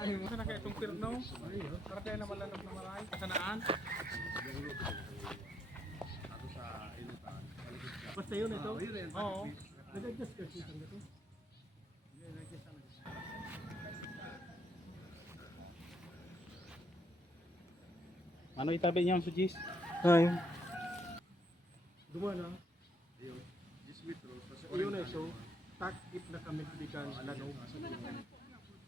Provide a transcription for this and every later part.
Sana kaya itong pirno? Para tayo na malanap na maray. Sanaan? Basta yun ito? Oo. Nag-adjust ka siya ito? Ano itabi niya sa Jis? Ay. Dumana. Ayun na ito. Takip na kami bikan alano.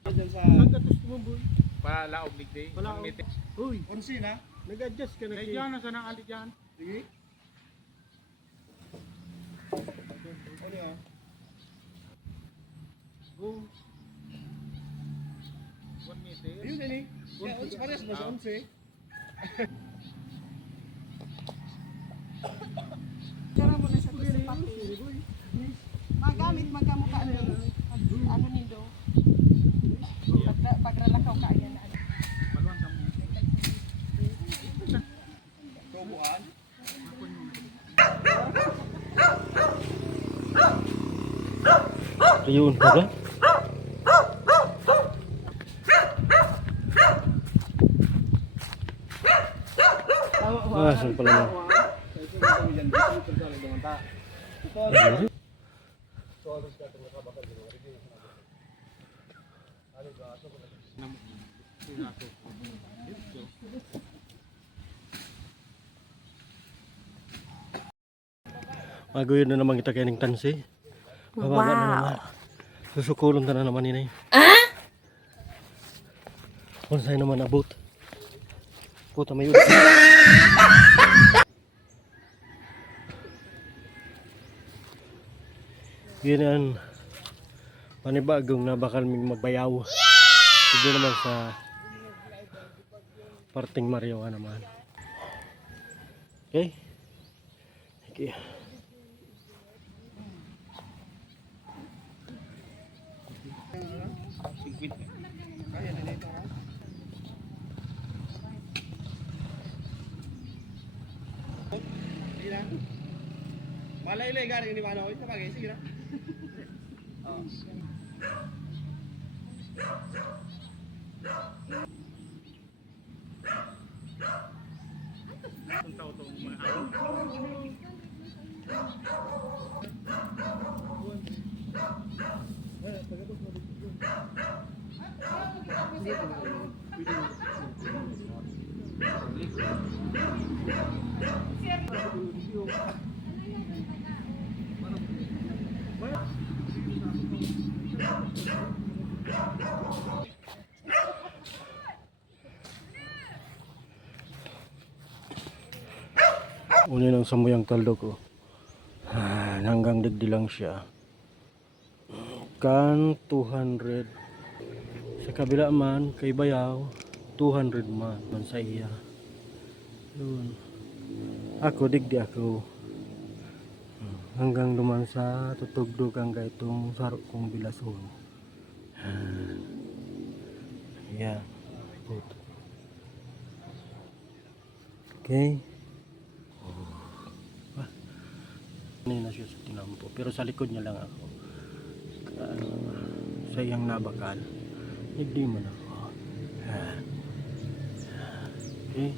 Nagkatos mo boy. Palaog ligday. Palaog. Uy. Onsi na. Nag-adjust ka na. Kaya dyan na sana ali dyan. Sige. Ano yan? Go. 1 meter. Ayun na ni. Pares na sa 11. Tara mo na siya sa papel. Magamit magkamukha ni ano nindo. Pagralakaw ka yan na ano. Tubuan. Ayun pa ba? Saan pala na? Maguyon na naman kita kaning tansi. Wow. Na naman. Susukulon na naman inay. Unsay naman abot. Puta may ulit. Yan panibagong na bakal may magbayaw. Hindi naman sa parting Mario naman. Okay? Okay. Kaya na dito ha. Sige na. Malay-lay galing ni Mano. Ito pag sige na. Ang tao itong mga halo. Unin ang samuyang taldo ko. Hanggang digdi lang siya. Kan 200. Sa kabila man kay Bayaw 200 man sa iya. Yun. Ako digdi ako. Hanggang duman sa tutugdog ang gaitong sarok kong bilason. Yeah. Okay. Na siya sa tinampo pero sa likod niya lang ako sa iyang nabakal hindi man ako okay.